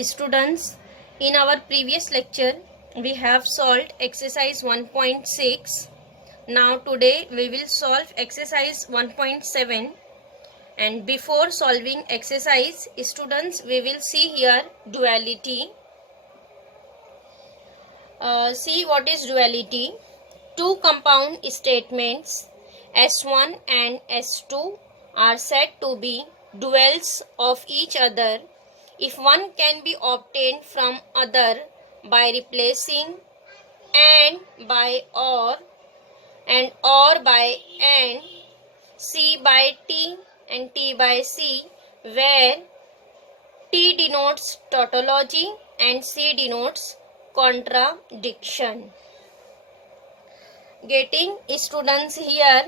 Students, in our previous lecture, we have solved exercise 1.6. Now today we will solve exercise 1.7. And before solving exercise, students, we will see here duality. See what is duality. Two compound statements S1 and S2 are said to be duals of each other if one can be obtained from other by replacing and by or by and, C by T and T by C, where T denotes tautology and C denotes contradiction. Getting students here,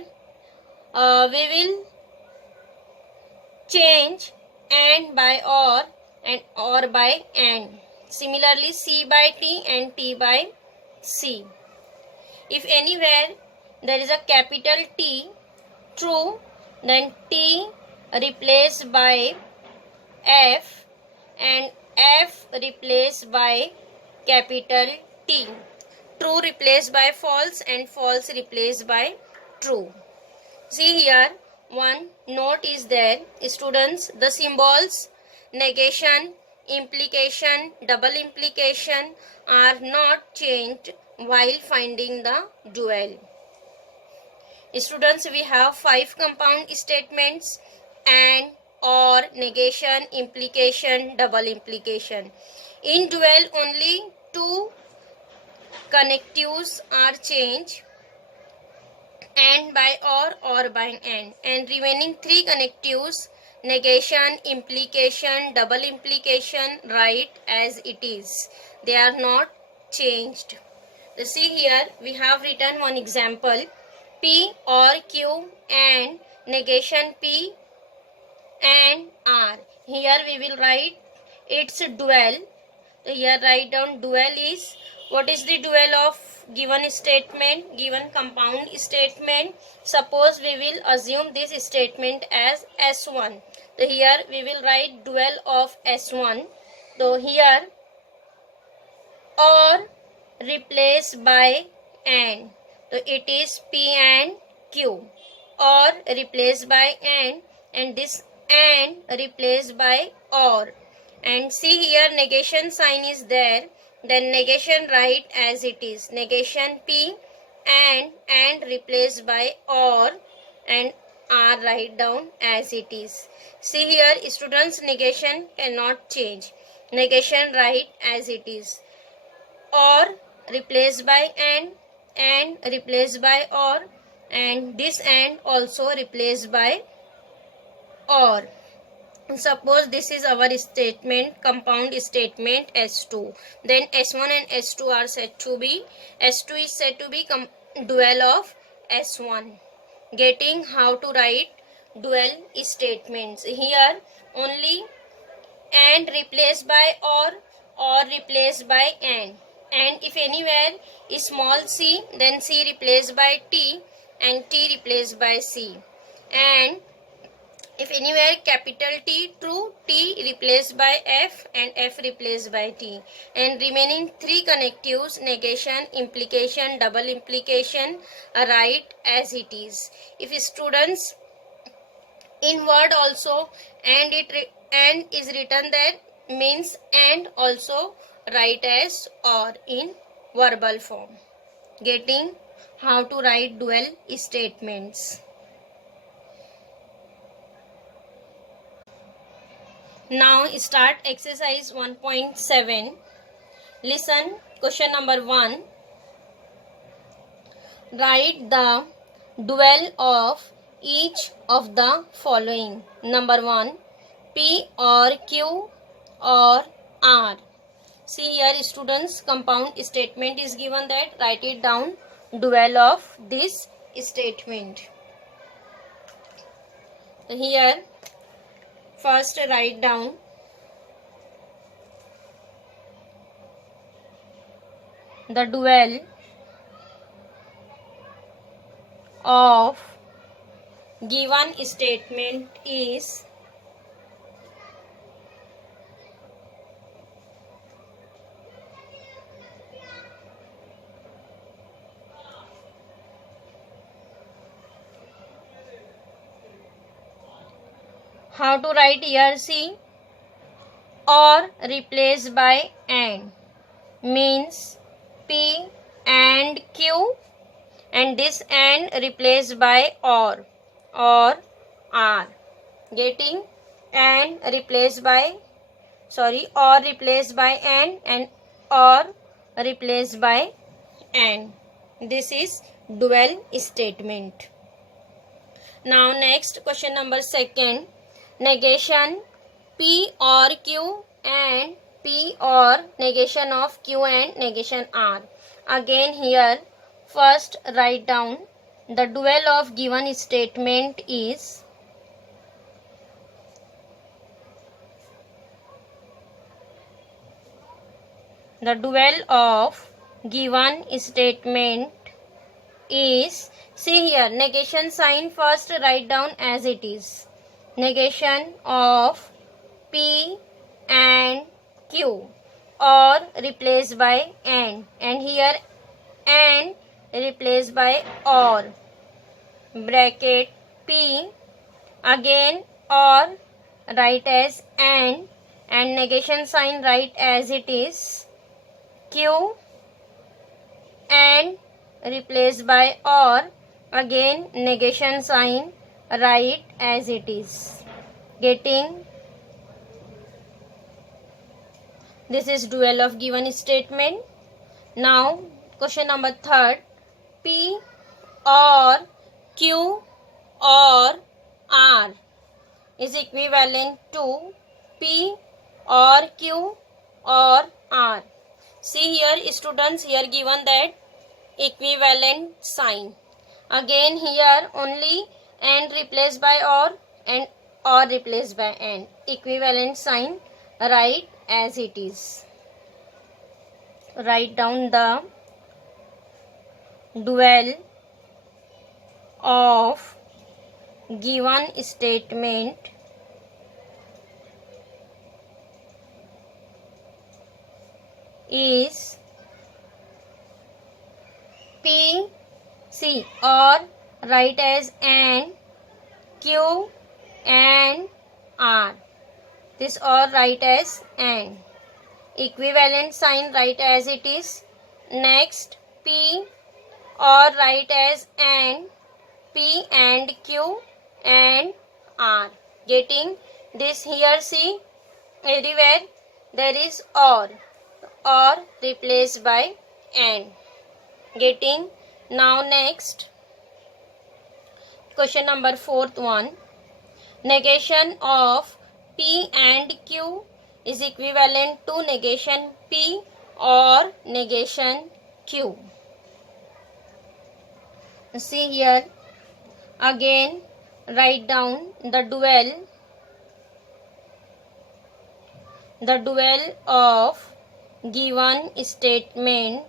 we will change and by or and or by and. Similarly, C by T and T by C. If anywhere there is a capital T, true, then T replaced by F and F replaced by capital T. True replaced by false and false replaced by true. See here, one note is there. Students, the symbols negation, implication, double implication are not changed while finding the dual. Students, we have 5 compound statements: and, or, negation, implication, double implication. In dual, only 2 connectives are changed, and by or by and remaining 3 connectives, negation, implication, double implication, right as it is. They are not changed. So see here, we have written one example: P or Q and negation P and R. Here we will write its dual. So here write down dual is, what is the dual of given statement, given compound statement? Suppose we will assume this statement as S1. So here we will write dual of S1. So here or replaced by and. So it is P and Q. Or replaced by and this and replaced by or. And see here, negation sign is there. Then negation write as it is. Negation P and replaced by or and R write down as it is. See here, students, negation cannot change. Negation write as it is. Or replaced by and replaced by or, and this and also replaced by or. Suppose this is our statement, compound statement S2. Then S1 and S2 are said to be, S2 is said to be dual of S1. Getting how to write dual statements. Here only and replaced by or replaced by and. And if anywhere is small c, then C replaced by T and T replaced by C. And if anywhere capital T, true, T replaced by F and F replaced by T. And remaining 3 connectives, negation, implication, double implication, write as it is. If students in word also and is written there, means and also write as or in verbal form. Getting how to write dual statements. Now start exercise 1.7. Listen, question number 1. Write the dual of each of the following. Number 1, P or Q or R. See here, students, compound statement is given that. Write it down, dual of this statement. So here, first write down the dual of given statement is How to write here? See, or replaced by and means P and Q, and this and replaced by or R. Getting? And replaced by, sorry, or replaced by and or replaced by and. This is dual statement. Now next question number second. Negation P or Q and P or negation of Q and negation R. Again here first write down the dual of given statement is the dual of given statement is, see here, negation sign first write down as it is. Negation of P and Q or replaced by and here and replaced by or, bracket P, again or write as and negation sign write as it is. Q and replaced by or, again negation sign write as it is. Getting? This is dual of given statement. Now question number third. P or Q or R is equivalent to P or Q or R. See here students, here given that equivalent sign. Again here only and replaced by or and or replaced by and. Equivalent sign write as it is. Write down the dual of given statement is P, C, or write as and Q and R. This or write as and. Equivalent sign write as it is. Next P or write as and P and Q and R. Getting? This here see, everywhere there is or replaced by and. Getting? Now next question number fourth one. Negation of P and Q is equivalent to negation P or negation Q. See here, again write down the dual of given statement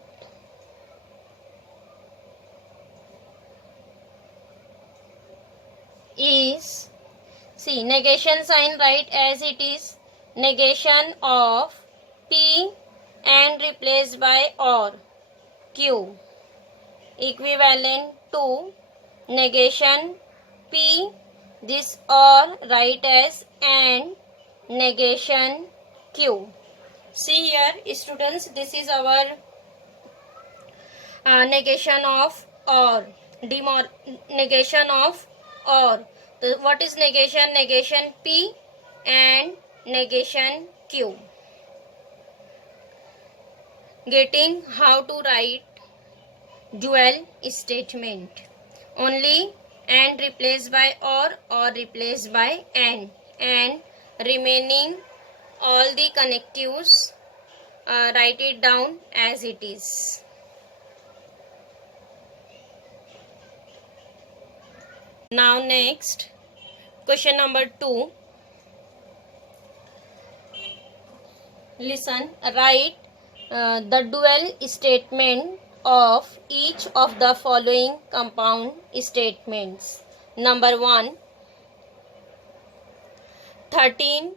is, see, negation sign write as it is. Negation of P and replaced by or Q equivalent to negation P, this or write as and negation Q. See here students, this is our negation of or, negation of or. What is negation? Negation P and negation Q. Getting? How to write dual statement? Only and replaced by or replaced by and remaining all the connectives write it down as it is. Now next question number 2. Listen, write the dual statement of each of the following compound statements. Number 1, 13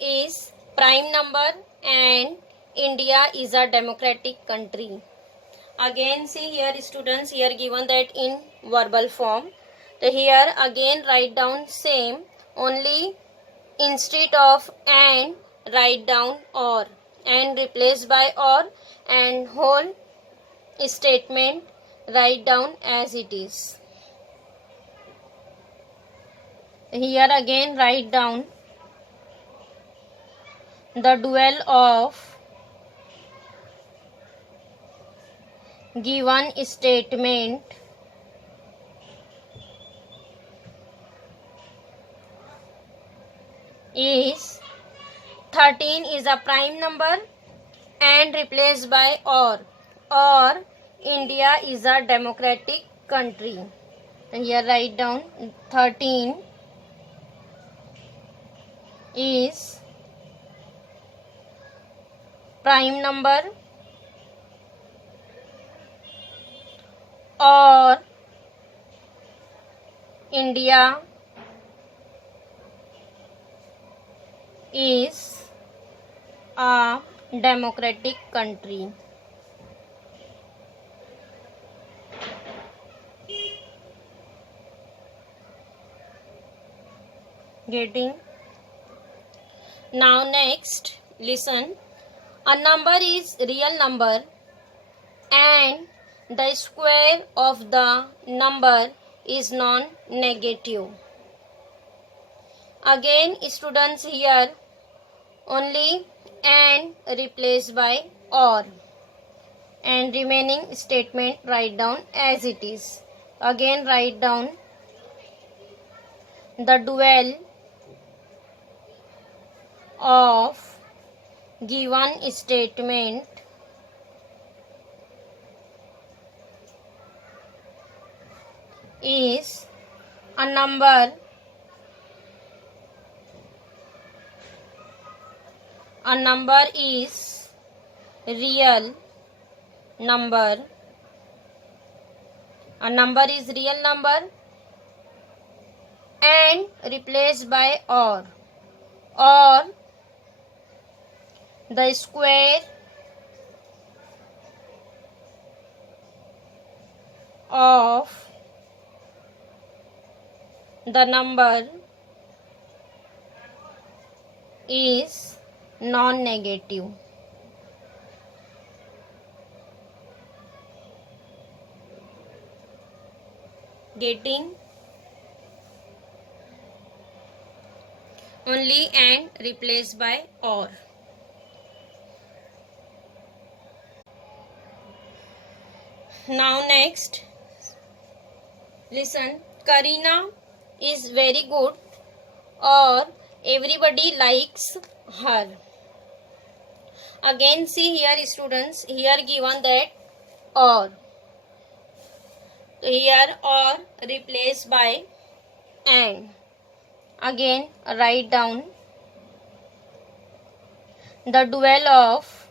is prime number and India is a democratic country. Again see here students, here given that in verbal form. So here again write down same, only instead of and write down or, and replaced by or, and whole statement write down as it is. Here again write down the dual of given statement is 13 is a prime number and replaced by or India is a democratic country. And here write down 13 is prime number or India is a democratic country. Getting? Now next, listen. A number is real number and the square of the number is non-negative. Again, students, here only and replaced by or, and remaining statement write down as it is. Again write down the dual of given statement is a number is real number. A number is real number and replaced by or the square of the number is non-negative. Getting? Only and replaced by or. Now next, listen. Karina is very good or everybody likes her. Again see here students, here given that or. So here or replaced by and. Again write down the dual of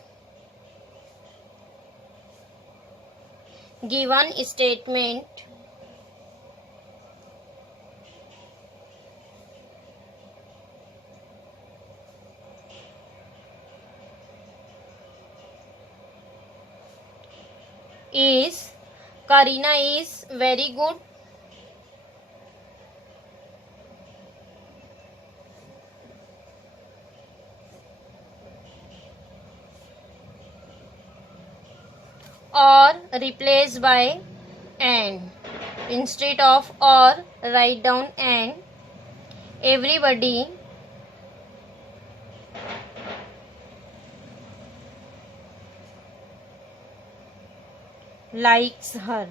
given statement is Karina is very good or replaced by and. Instead of or write down and. Everybody likes her.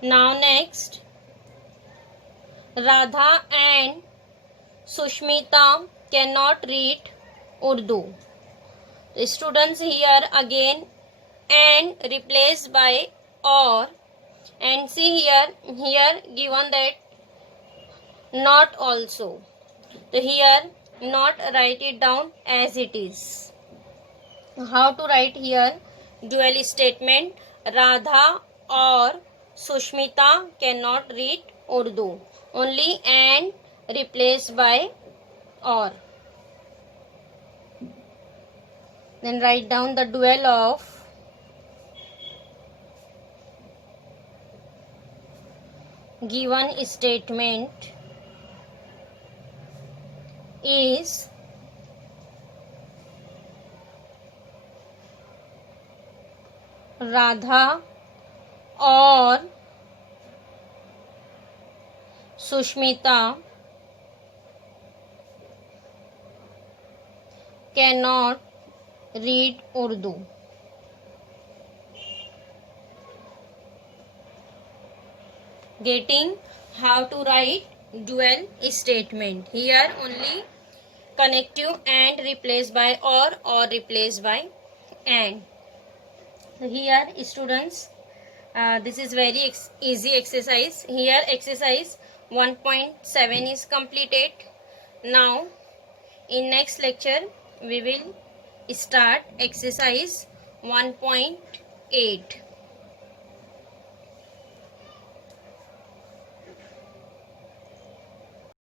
Now next, Radha and Sushmita cannot read Urdu. The students here again and replaced by or, and see here given that not also. So here not write it down as it is. How to write here? Dual statement, Radha or Sushmita cannot read Urdu. Only and replaced by or. Then write down the dual of given statement is Radha और Sushmita cannot read Urdu. Getting how to write dual statement. Here only connective and replaced by or replaced by and. So here students, this is very easy exercise. Here exercise 1.7 is completed. Now in next lecture we will start exercise 1.8.